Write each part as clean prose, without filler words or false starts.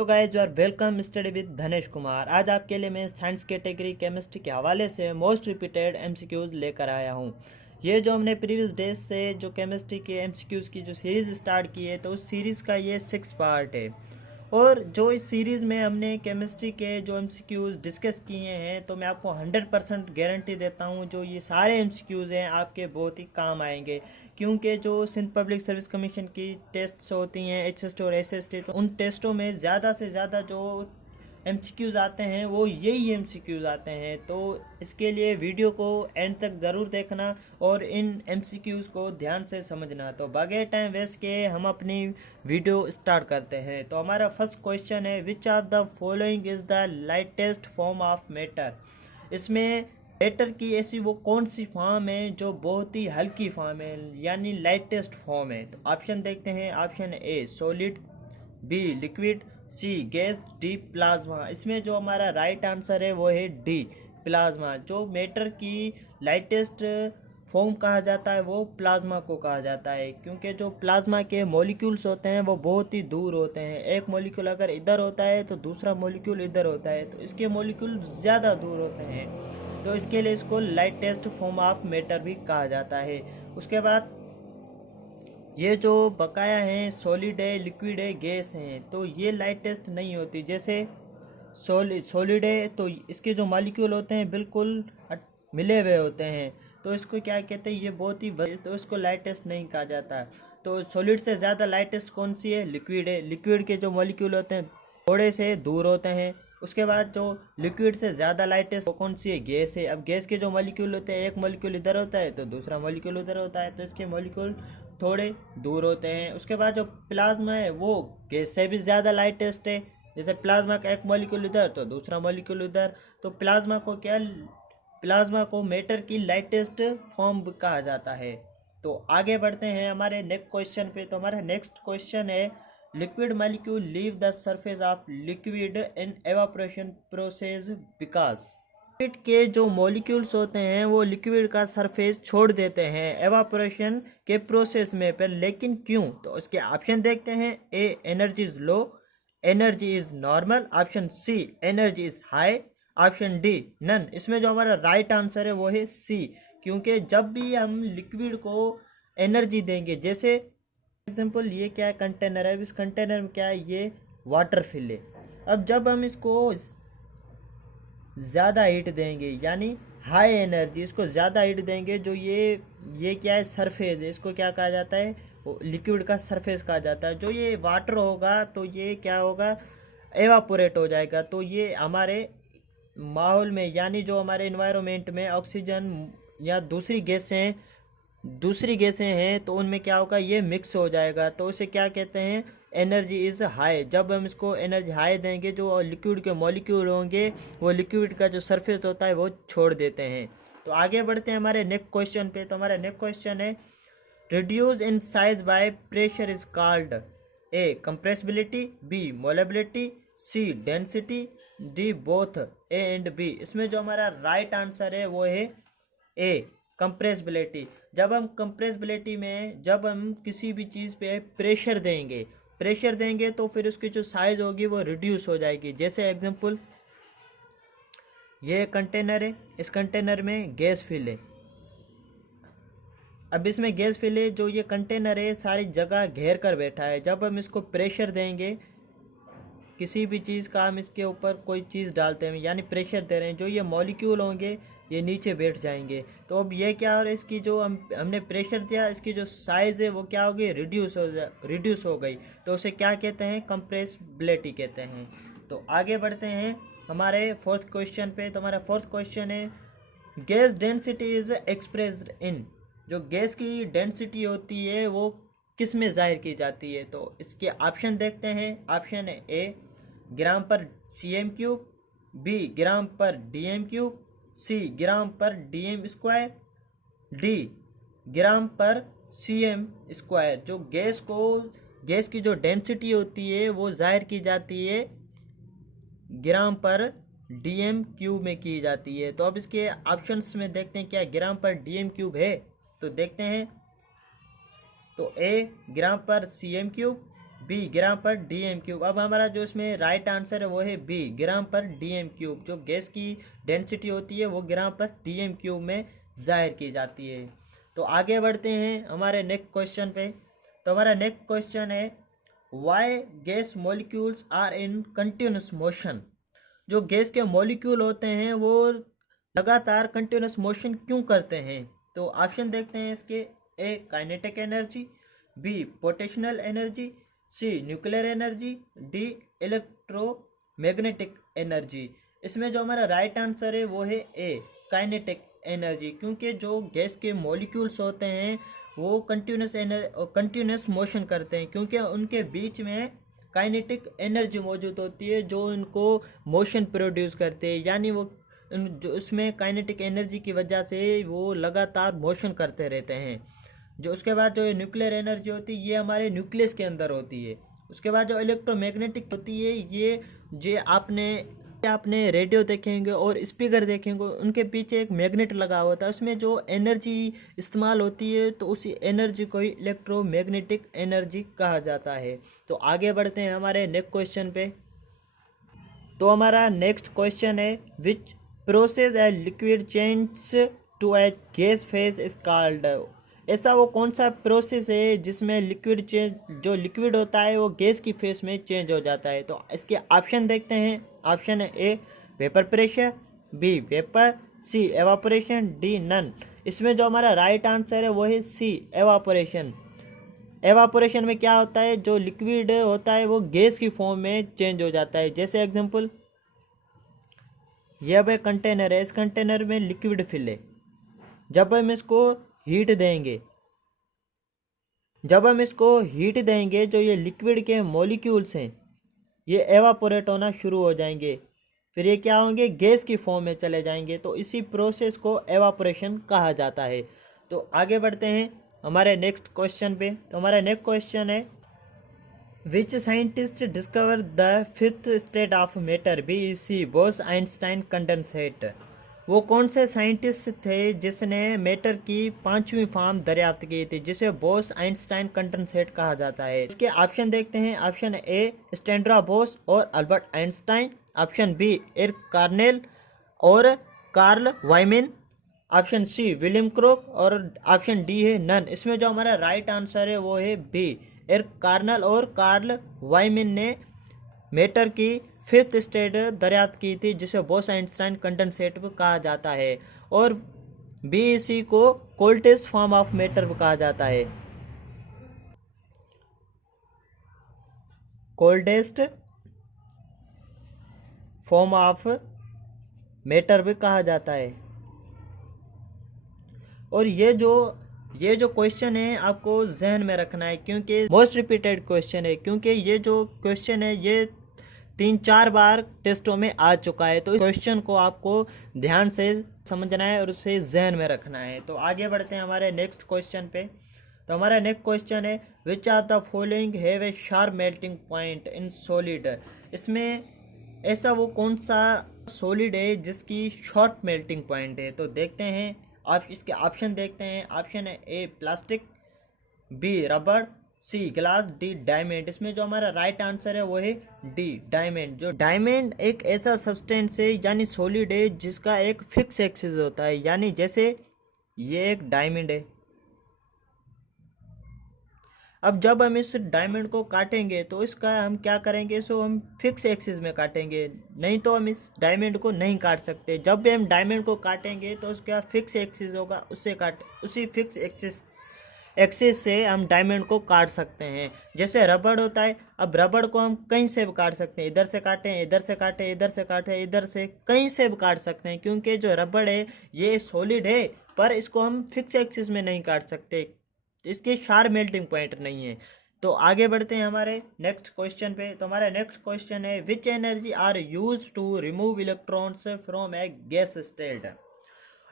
Hello guys, you are welcome study with Dhanesh Kumar. आज आपके लिए मैं साइंस कैटेगरी केमिस्ट्री के हवाले से मोस्ट रिपीटेड एमसीक्यूज लेकर आया हूँ। ये जो हमने प्रीवियस डेज से जो केमिस्ट्री के एमसीक्यूज की जो सीरीज़ स्टार्ट की है, तो उस सीरीज़ का ये 6 पार्ट है। और जो इस सीरीज़ में हमने केमिस्ट्री के जो एमसीक्यूज डिस्कस किए हैं, तो मैं आपको 100% गारंटी देता हूँ जो ये सारे एमसीक्यूज हैं आपके बहुत ही काम आएंगे। क्योंकि जो सिंध पब्लिक सर्विस कमीशन की टेस्ट्स होती हैं एचएसटी और एसएसटी, तो उन टेस्टों में ज़्यादा से ज़्यादा जो एमसीक्यूज आते हैं वो यही एमसीक्यूज आते हैं। तो इसके लिए वीडियो को एंड तक ज़रूर देखना और इन एमसीक्यूज को ध्यान से समझना। तो बगैर टाइम वेस्ट के हम अपनी वीडियो स्टार्ट करते हैं। तो हमारा फर्स्ट क्वेश्चन है, which of the following is the lightest form of matter. इसमें मैटर की ऐसी वो कौन सी फॉर्म है जो बहुत ही हल्की फॉर्म है, यानी लाइटेस्ट फॉर्म है। तो ऑप्शन देखते हैं। Option A solid, B liquid, C gas, D plasma. इसमें जो हमारा राइट आंसर है वो है डी प्लाज्मा। जो मैटर की लाइटेस्ट फॉर्म कहा जाता है वो प्लाज्मा को कहा जाता है, क्योंकि जो प्लाज्मा के मॉलिक्यूल्स होते हैं वो बहुत ही दूर होते हैं। एक मॉलिक्यूल अगर इधर होता है तो दूसरा मॉलिक्यूल इधर होता है, तो इसके मॉलिक्यूल ज़्यादा दूर होते हैं, तो इसके लिए इसको लाइटेस्ट फॉर्म ऑफ मैटर भी कहा जाता है। उसके बाद ये जो बकाया हैं सॉलिड है, लिक्विड है, गैस हैं, तो ये लाइटेस्ट नहीं होती। जैसे सॉलिड है तो इसके जो मॉलिक्यूल होते हैं बिल्कुल मिले हुए होते हैं, तो इसको क्या कहते हैं, ये बहुत ही तो इसको लाइटेस्ट नहीं कहा जाता। तो सॉलिड से ज़्यादा लाइटेस्ट कौन सी है? लिक्विड है। लिक्विड के जो मॉलिक्यूल होते हैं थोड़े से दूर होते हैं। उसके बाद जो लिक्विड से ज़्यादा लाइटेस्ट वो कौन सी है? गैस है। अब गैस के जो मॉलिक्यूल होते हैं, एक मॉलिक्यूल इधर होता है तो दूसरा मॉलिक्यूल उधर होता है, तो इसके मॉलिक्यूल थोड़े दूर होते हैं। उसके बाद जो प्लाज्मा है वो गैस से भी ज़्यादा लाइटेस्ट है। जैसे प्लाज्मा का एक मॉलिक्यूल इधर तो दूसरा मॉलिक्यूल उधर, तो प्लाज्मा को मैटर की लाइटेस्ट फॉर्म कहा जाता है। तो आगे बढ़ते हैं हमारे नेक्स्ट क्वेश्चन पे। तो हमारा नेक्स्ट क्वेश्चन है, liquid molecule leave the surface of liquid in evaporation process because. Liquid के जो मॉलिक्यूल्स होते हैं वो लिक्विड का सरफेस छोड़ देते हैं एवापोरेशन के प्रोसेस में, पर लेकिन क्यों? तो उसके ऑप्शन देखते हैं। A energy is low, energy is normal, option C energy is high, option D none. इसमें जो हमारा राइट आंसर है वो है सी, क्योंकि जब भी हम लिक्विड को एनर्जी देंगे, जैसे एग्जाम्पल ये क्या है, कंटेनर है। इस कंटेनर में क्या है, ये वाटर फिल है। अब जब हम इसको ज़्यादा हीट देंगे, यानी हाई एनर्जी, इसको ज़्यादा हीट देंगे, जो ये क्या है, सरफेस है, इसको क्या कहा जाता है, लिक्विड का सरफेस कहा जाता है। जो ये वाटर होगा तो ये क्या होगा, एवापोरेट हो जाएगा। तो ये हमारे माहौल में, यानी जो हमारे इन्वायरमेंट में ऑक्सीजन या दूसरी गैसें हैं तो उनमें क्या होगा, ये मिक्स हो जाएगा। तो इसे क्या कहते हैं, एनर्जी इज़ हाई। जब हम इसको एनर्जी हाई देंगे, जो लिक्विड के मॉलिक्यूल होंगे वो लिक्विड का जो सरफेस होता है वो छोड़ देते हैं। तो आगे बढ़ते हैं हमारे नेक्स्ट क्वेश्चन पे। तो हमारा नेक्स्ट क्वेश्चन है, reduce in size by pressure is called A compressibility, B malleability, C density, D both A and B. इसमें जो हमारा राइट आंसर है वो है ए कंप्रेसिबिलिटी। जब हम किसी भी चीज़ पे प्रेशर देंगे तो फिर उसकी जो साइज़ होगी वो रिड्यूस हो जाएगी। जैसे एग्जांपल, ये कंटेनर है, इस कंटेनर में गैस फिल है। अब इसमें गैस फिल है, जो ये कंटेनर है सारी जगह घेर कर बैठा है। जब हम इसको प्रेशर देंगे, किसी भी चीज़ का हम इसके ऊपर कोई चीज़ डालते हैं, यानी प्रेशर दे रहे हैं, जो ये मॉलिक्यूल होंगे ये नीचे बैठ जाएंगे। तो अब ये क्या हो रहा है, इसकी जो हमने प्रेशर दिया, इसकी जो साइज़ है वो क्या हो गई, रिड्यूस हो गई। तो उसे क्या कहते हैं, कंप्रेसिबिलिटी कहते हैं। तो आगे बढ़ते हैं हमारे फोर्थ क्वेश्चन पे। तो हमारा फोर्थ क्वेश्चन है, gas density is expressed in. जो गैस की डेंसिटी होती है वो किस में जाहिर की जाती है? तो इसके ऑप्शन देखते हैं। ऑप्शन है ए ग्राम पर cm³, बी ग्राम पर dm³, सी ग्राम पर dm², डी ग्राम पर cm²। जो गैस की जो डेंसिटी होती है वो जाहिर की जाती है ग्राम पर dm³ में की जाती है। तो अब इसके ऑप्शंस में देखते हैं क्या ग्राम पर dm³ है। तो देखते हैं, तो ए ग्राम पर cm³, बी ग्राम पर डीएम क्यूब। अब हमारा जो इसमें राइट आंसर है वो है बी ग्राम पर डीएम क्यूब। जो गैस की डेंसिटी होती है वो ग्राम पर डीएम क्यूब में जाहिर की जाती है। तो आगे बढ़ते हैं हमारे नेक्स्ट क्वेश्चन पे। तो हमारा नेक्स्ट क्वेश्चन है why gas molecules are in continuous motion. जो गैस के मॉलिक्यूल होते हैं वो लगातार कंटिन्यूस मोशन क्यों करते हैं। तो ऑप्शन देखते हैं इसके। A kinetic energy, B potential energy, C nuclear energy, D electromagnetic energy. इसमें जो हमारा राइट आंसर है वो है ए काइनेटिक एनर्जी, क्योंकि जो गैस के मॉलिक्यूल्स होते हैं वो कंटिन्यूस मोशन करते हैं, क्योंकि उनके बीच में काइनेटिक एनर्जी मौजूद होती है जो इनको मोशन प्रोड्यूस करते हैं। यानी वो जो उसमें काइनेटिक एनर्जी की वजह से वो लगातार मोशन करते रहते हैं। जो उसके बाद जो न्यूक्लियर एनर्जी होती है ये हमारे न्यूक्लियस के अंदर होती है। उसके बाद जो इलेक्ट्रोमैग्नेटिक होती है ये जो आपने रेडियो देखेंगे और स्पीकर देखेंगे उनके पीछे एक मैग्नेट लगा होता है, उसमें जो एनर्जी इस्तेमाल होती है तो उसी एनर्जी को ही इलेक्ट्रोमैग्नेटिक एनर्जी कहा जाता है। तो आगे बढ़ते हैं हमारे नेक्स्ट क्वेश्चन पे। तो हमारा नेक्स्ट क्वेश्चन है which process a liquid change to a gas phase is called. ऐसा वो कौन सा प्रोसेस है जिसमें जो लिक्विड होता है वो गैस की फेस में चेंज हो जाता है। तो इसके ऑप्शन देखते हैं। ऑप्शन है A vapour pressure, B vapour, C evaporation, D none. इसमें जो हमारा राइट आंसर है वो है सी एवापोरेशन। एवापोरेशन में क्या होता है, जो लिक्विड होता है वो गैस की फॉर्म में चेंज हो जाता है। जैसे एग्जांपल ये अब एक कंटेनर है, इस कंटेनर में लिक्विड फिल है। जब हम इसको हीट देंगे जो ये लिक्विड के मॉलिक्यूल्स हैं ये एवापोरेट होना शुरू हो जाएंगे, फिर ये क्या होंगे गैस की फॉर्म में चले जाएंगे। तो इसी प्रोसेस को एवापोरेशन कहा जाता है। तो आगे बढ़ते हैं हमारे नेक्स्ट क्वेश्चन पे। तो हमारा नेक्स्ट क्वेश्चन है which scientist discover the fifth state of matter, B C Bose Einstein condensate. वो कौन से साइंटिस्ट थे जिसने मैटर की पांचवी फॉर्म दरियाफ्त की थी, जिसे बोस आइंस्टाइन कंडेंसेट कहा जाता है। इसके ऑप्शन देखते हैं। ऑप्शन ए स्टैंड्रा बोस और Albert Einstein, option B Eric Cornell और Carl Wieman, option C William Crookes और ऑप्शन डी है नन। इसमें जो हमारा राइट आंसर है वो है बी एरिक कार्नेल और कार्ल वाइमेन ने मैटर की फिफ्थ स्टेट दरियाफ्त की थी जिसे बोस आइंस्टाइन कंडेंसेट कहा जाता है, और बीईसी को कोल्डेस्ट फॉर्म ऑफ मैटर कहा जाता है। कोल्डेस्ट फॉर्म ऑफ मैटर भी कहा जाता है। और ये जो क्वेश्चन है आपको जहन में रखना है, क्योंकि मोस्ट रिपीटेड क्वेश्चन है, क्योंकि ये जो क्वेश्चन है ये 3-4 बार टेस्टों में आ चुका है। तो इस क्वेश्चन को आपको ध्यान से समझना है और उसे जहन में रखना है। तो आगे बढ़ते हैं हमारे नेक्स्ट क्वेश्चन पे। तो हमारा नेक्स्ट क्वेश्चन है which of the following have a sharp melting point in solid. इसमें ऐसा वो कौन सा सॉलिड है जिसकी शॉर्ट मेल्टिंग पॉइंट है। तो देखते हैं आप इसके ऑप्शन देखते हैं। ऑप्शन है ए प्लास्टिक, बी रबर, सी ग्लास, डी डायमंड। इसमें जो हमारा राइट आंसर है वो है डी डायमंड। जो डायमंड एक ऐसा सब्सटेंस है यानी सॉलिड है जिसका एक फिक्स एक्सिस होता है, यानी जैसे ये एक डायमंड है। अब जब हम इस डायमंड को काटेंगे तो इसका हम क्या करेंगे, सो हम फिक्स एक्सिस में काटेंगे, नहीं तो हम इस डायमंड को नहीं काट सकते। जब भी हम डायमंड को काटेंगे तो उसका फिक्स एक्सिस होगा, उसी फिक्स एक्सिस से हम डायमंड को काट सकते हैं। जैसे रबड़ होता है, अब रबड़ को हम कहीं से भी काट सकते हैं, इधर से काटें, इधर से काटें, इधर से काटें, इधर से कहीं से भी काट सकते हैं, क्योंकि जो रबड़ है ये सॉलिड है पर इसको हम फिक्स एक्सिस में नहीं काट सकते, इसके शार्प मेल्टिंग पॉइंट नहीं है। तो आगे बढ़ते हैं हमारे नेक्स्ट क्वेश्चन पे। तो हमारा नेक्स्ट क्वेश्चन है which energy are use to remove electrons from a gas state.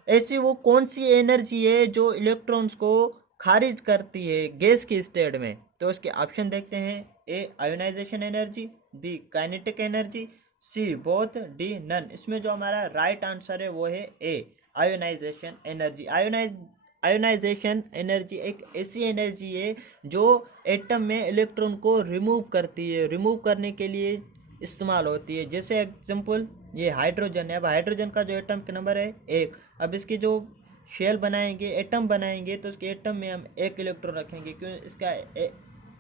ऐसी वो कौन सी एनर्जी है जो इलेक्ट्रॉन्स को खारिज करती है गैस की स्टेट में। तो इसके ऑप्शन देखते हैं। A ionisation energy, B kinetic energy, C both, D none. इसमें जो हमारा राइट आंसर है वो है A ionisation energy. Ionisation energy एक ऐसी एनर्जी है जो एटम में इलेक्ट्रॉन को रिमूव करती है, रिमूव करने के लिए इस्तेमाल होती है। जैसे एग्जांपल ये हाइड्रोजन है, अब हाइड्रोजन का जो एटम का नंबर है 1, अब इसकी जो शेल बनाएंगे, एटम बनाएंगे, तो उसके एटम में हम 1 इलेक्ट्रॉन रखेंगे, क्यों, इसका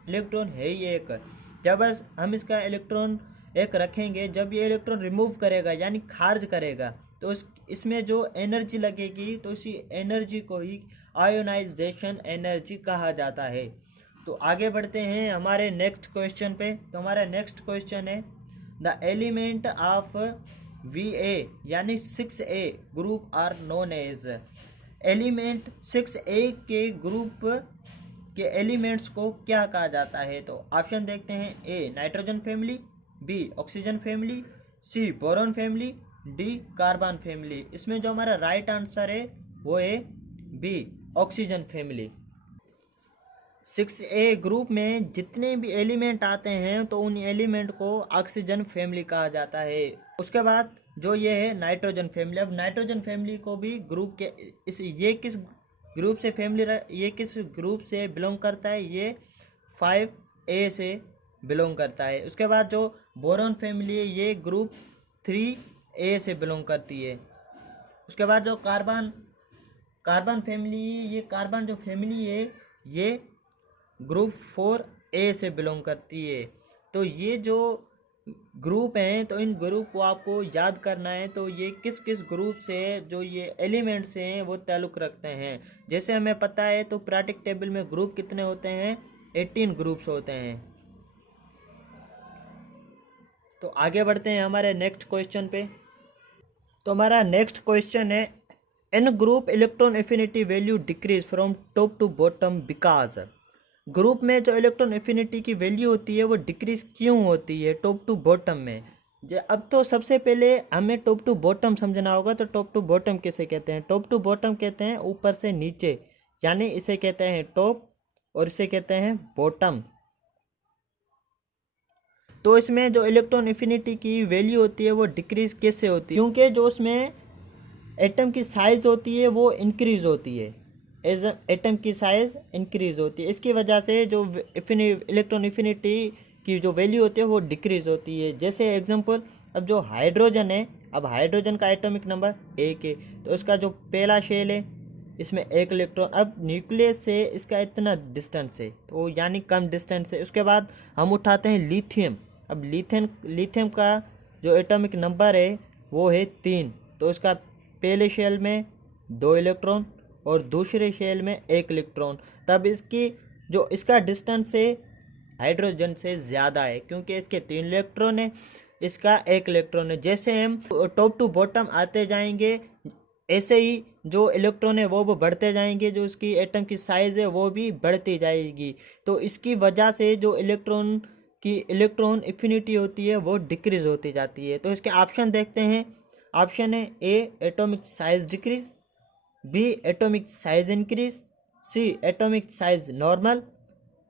इलेक्ट्रॉन है ही 1। जब बस हम इसका इलेक्ट्रॉन 1 रखेंगे, जब ये इलेक्ट्रॉन रिमूव करेगा यानी खारिज करेगा, तो इसमें जो एनर्जी लगेगी, तो इसी एनर्जी को ही आयोनाइजेशन एनर्जी कहा जाता है। तो आगे बढ़ते हैं हमारे नेक्स्ट क्वेश्चन पे। तो हमारा नेक्स्ट क्वेश्चन है द एलिमेंट ऑफ Va यानी 6a group are known as. Element 6a के ग्रुप के एलिमेंट्स को क्या कहा जाता है? तो ऑप्शन देखते हैं, A nitrogen family, B oxygen family, C boron family, D carbon family. इसमें जो हमारा राइट आंसर है वो है B oxygen family. 6a group में जितने भी एलिमेंट आते हैं तो उन एलिमेंट को ऑक्सीजन फैमिली कहा जाता है। उसके बाद जो ये है नाइट्रोजन फैमिली। अब नाइट्रोजन फैमिली को भी ग्रुप के ये किस ग्रुप से ये किस ग्रुप से बिलोंग करता है? ये 5a से बिलोंग करता है। उसके बाद जो बोरॉन फैमिली है ये ग्रुप 3a से बिलोंग करती है। उसके बाद जो कार्बन फैमिली, ये कार्बन जो फैमिली है ये ग्रुप 4a से बिलोंग करती है। तो ये जो ग्रुप हैं, तो इन ग्रुप को आपको याद करना है। तो ये किस किस ग्रुप से जो ये एलिमेंट्स हैं वो ताल्लुक़ रखते हैं। जैसे हमें पता है तो पीरियोडिक टेबल में ग्रुप कितने होते हैं? 18 ग्रुप्स होते हैं। तो आगे बढ़ते हैं हमारे नेक्स्ट क्वेश्चन पे। तो हमारा नेक्स्ट क्वेश्चन है in group electron affinity value decrease from top to bottom because. Group में जो इलेक्ट्रॉन एफिनिटी की वैल्यू होती है वो डिक्रीज क्यों होती है टॉप टू बॉटम में? अब तो सबसे पहले हमें टॉप टू बॉटम समझना होगा। तो टॉप टू बॉटम किसे कहते हैं? टॉप टू बॉटम कहते हैं ऊपर से नीचे, यानी इसे कहते हैं टॉप और इसे कहते हैं बॉटम। तो इसमें जो इलेक्ट्रॉन एफिनिटी की वैल्यू होती है वो डिक्रीज कैसे होती है? क्योंकि जो उसमें एटम की साइज होती है वो इंक्रीज होती है, एज एटम की साइज इंक्रीज होती है। इसकी वजह से जो इलेक्ट्रॉन एफिनिटी की जो वैल्यू होती है वो डिक्रीज होती है। जैसे एग्जांपल, अब जो हाइड्रोजन है, अब हाइड्रोजन का एटॉमिक नंबर 1 है, तो इसका जो पहला शेल है इसमें 1 इलेक्ट्रॉन, अब न्यूक्लियस से इसका इतना डिस्टेंस है, तो यानी कम डिस्टेंस है। उसके बाद हम उठाते हैं लिथियम। अब लिथियम का जो एटॉमिक नंबर है वो है 3, तो इसका पहले शेल में 2 इलेक्ट्रॉन और दूसरे शेल में 1 इलेक्ट्रॉन। तब इसका डिस्टेंस है हाइड्रोजन से ज़्यादा है, क्योंकि इसके 3 इलेक्ट्रॉन है, इसका 1 इलेक्ट्रॉन है। जैसे हम टॉप टू बॉटम आते जाएंगे, ऐसे ही जो इलेक्ट्रॉन है वो बढ़ते जाएंगे, जो उसकी एटम की साइज़ है वो भी बढ़ती जाएगी। तो इसकी वजह से जो इलेक्ट्रॉन एफिनिटी होती है वो डिक्रीज होती जाती है। तो इसके ऑप्शन देखते हैं। ऑप्शन है A atomic size decrease, B atomic size increase, C atomic size normal,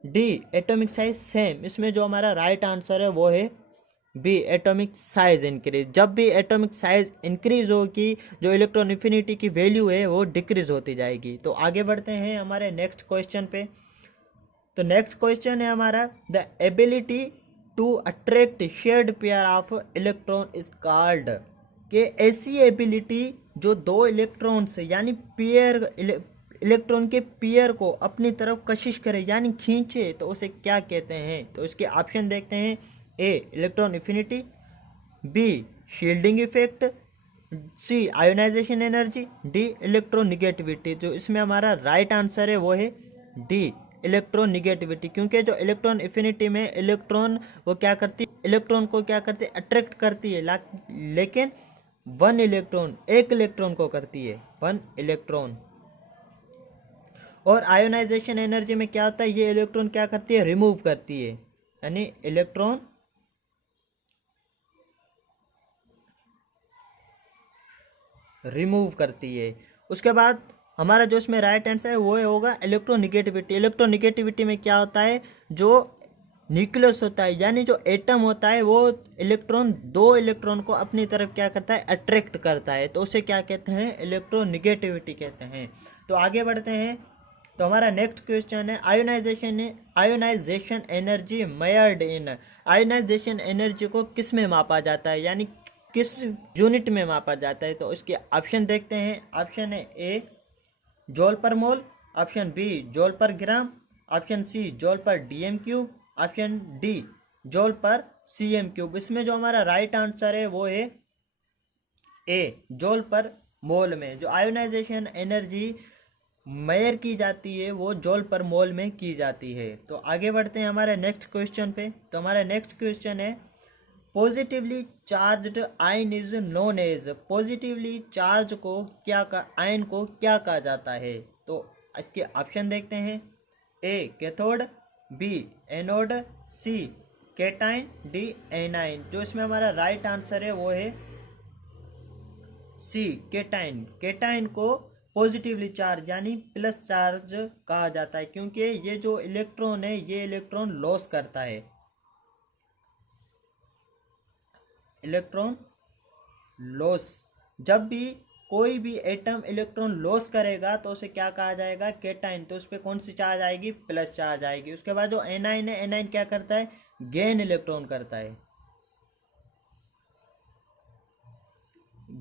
D atomic size same. इसमें जो हमारा राइट आंसर है वो है बी एटॉमिक साइज इंक्रीज। जब भी एटॉमिक साइज इंक्रीज होगी, जो इलेक्ट्रॉन एफिनिटी की वैल्यू है वो डिक्रीज होती जाएगी। तो आगे बढ़ते हैं हमारे नेक्स्ट क्वेश्चन पे। तो नेक्स्ट क्वेश्चन है हमारा the ability to attract shared pair of electron is called. कि ऐसी एबिलिटी जो 2 इलेक्ट्रॉन्स यानी इलेक्ट्रॉन के पेयर को अपनी तरफ कशिश करे यानी खींचे, तो उसे क्या कहते हैं? तो इसके ऑप्शन देखते हैं। A electron affinity, B shielding effect, C ionisation energy, D electronegativity. जो इसमें हमारा राइट आंसर है वो है डी इलेक्ट्रोनिगेटिविटी। क्योंकि जो इलेक्ट्रॉन एफिनिटी में इलेक्ट्रॉन को क्या करती है? अट्रैक्ट करती है, लेकिन 1 इलेक्ट्रॉन को करती है, 1 इलेक्ट्रॉन। और आयोनाइजेशन एनर्जी में क्या होता है? ये इलेक्ट्रॉन क्या करती है? रिमूव करती है, यानी इलेक्ट्रॉन रिमूव करती है। उसके बाद हमारा जो इसमें राइट आंसर है वो होगा इलेक्ट्रोनिगेटिविटी। इलेक्ट्रोनिगेटिविटी में क्या होता है? जो न्यूक्लियस होता है यानी जो एटम होता है वो 2 इलेक्ट्रॉन को अपनी तरफ क्या करता है? अट्रैक्ट करता है, तो उसे क्या कहते हैं? इलेक्ट्रोनिगेटिविटी कहते हैं। तो आगे बढ़ते हैं। तो हमारा नेक्स्ट क्वेश्चन है आयोनाइजेशन एनर्जी मेयर्ड इन। आयोनाइजेशन एनर्जी को किस में मापा जाता है, यानी किस यूनिट में मापा जाता है। तो इसके ऑप्शन देखते हैं। ऑप्शन है ए जॉल पर मोल, ऑप्शन बी जॉल पर ग्राम, ऑप्शन सी जॉल पर डीएम क्यूब, ऑप्शन डी जॉल पर सीएम क्यूब। इसमें जो हमारा राइट आंसर है वो है ए जॉल पर मोल में। जो आयोनाइजेशन एनर्जी मेयर की जाती है वो जॉल पर मोल में की जाती है। तो आगे बढ़ते हैं हमारे नेक्स्ट क्वेश्चन पे। तो हमारा नेक्स्ट क्वेश्चन है positively charged ion is known as. Positively charge को आयन को क्या कहा जाता है। तो इसके ऑप्शन देखते हैं। ए कैथोड, बी एनोड, सी कैटाइन, डी एनाइन। जो इसमें हमारा राइट आंसर है वो है सी कैटाइन। कैटाइन को पॉजिटिवली चार्ज यानी प्लस चार्ज कहा जाता है, क्योंकि ये जो इलेक्ट्रॉन है ये इलेक्ट्रॉन लॉस करता है। इलेक्ट्रॉन लॉस, जब भी कोई भी एटम इलेक्ट्रॉन लॉस करेगा तो उसे क्या कहा जाएगा, कैटाइन। तो उस पर कौन सी चार्ज आएगी, प्लस चार्ज आएगी। उसके बाद जो एनाइन है, एनाइन क्या करता है, गेन इलेक्ट्रॉन करता है,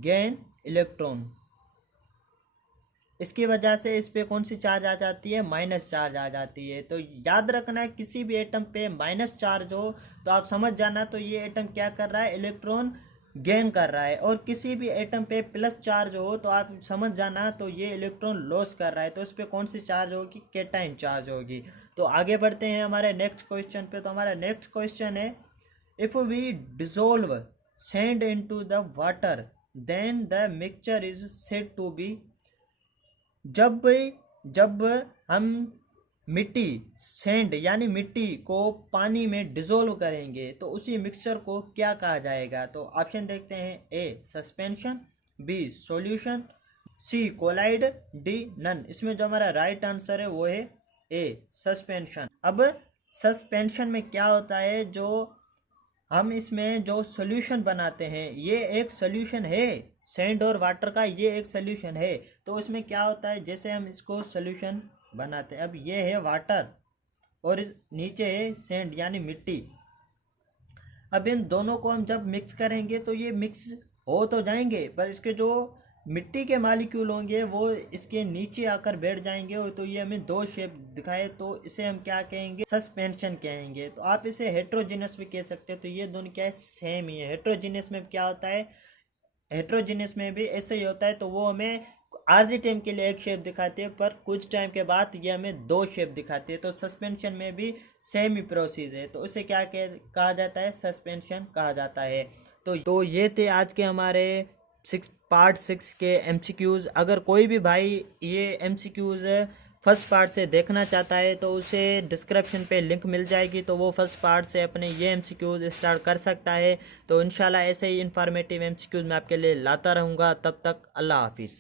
गेन इलेक्ट्रॉन। इसकी वजह से इस पे कौन सी चार्ज आ जाती है, माइनस चार्ज आ जाती है। तो याद रखना है किसी भी एटम पे माइनस चार्ज हो तो आप समझ जाना तो ये एटम क्या कर रहा है, इलेक्ट्रॉन गेन कर रहा है। और किसी भी एटम पे प्लस चार्ज हो तो आप समझ जाना तो ये इलेक्ट्रॉन लॉस कर रहा है। तो इस पे कौन सी चार्ज होगी, कैटाइन चार्ज होगी। तो आगे बढ़ते हैं हमारे नेक्स्ट क्वेश्चन पे। तो हमारा नेक्स्ट क्वेश्चन है if we dissolve sand into the water then the mixture is said to be. जब हम मिट्टी सैंड यानी मिट्टी को पानी में डिजोल्व करेंगे तो उसी मिक्सचर को क्या कहा जाएगा। तो ऑप्शन देखते हैं। ए सस्पेंशन, बी सॉल्यूशन, सी कोलाइड, डी नन। इसमें जो हमारा राइट आंसर है वो है ए सस्पेंशन। अब सस्पेंशन में क्या होता है, जो हम इसमें जो सॉल्यूशन बनाते हैं ये एक सॉल्यूशन है, सैंड और वाटर का ये एक सॉल्यूशन है। तो इसमें क्या होता है, जैसे हम इसको सॉल्यूशन बनाते हैं, अब ये है वाटर और इस नीचे है सैंड यानी मिट्टी। अब इन दोनों को हम जब मिक्स करेंगे तो ये मिक्स हो तो जाएंगे, पर इसके जो मिट्टी के मॉलिक्यूल होंगे वो इसके नीचे आकर बैठ जाएंगे और तो ये हमें दो शेप दिखाए तो इसे हम क्या कहेंगे, सस्पेंशन कहेंगे। तो आप इसे हेट्रोजीनियस भी कह सकते हो। तो ये दोनों क्या है, सेम ही है। हेट्रोजीनियस में क्या होता है, हेट्रोजीनियस में भी ऐसे ही होता है। तो वो हमें आरजी टाइम के लिए एक शेप दिखाती है, पर कुछ टाइम के बाद ये हमें दो शेप दिखाती है। तो सस्पेंशन में भी सेम ही प्रोसेस है, तो उसे क्या कहा जाता है, सस्पेंशन कहा जाता है। तो ये थे आज के हमारे पार्ट 6 के एमसीक्यूज़। अगर कोई भी भाई ये एमसीक्यूज़ फर्स्ट पार्ट से देखना चाहता है तो उसे डिस्क्रिप्शन पे लिंक मिल जाएगी, तो वो फर्स्ट पार्ट से अपने ये एमसीक्यूज़ स्टार्ट कर सकता है। तो इंशाल्लाह ऐसे ही इन्फॉर्मेटिव एमसीक्यूज़ मैं आपके लिए लाता रहूँगा। तब तक अल्लाह हाफिज़।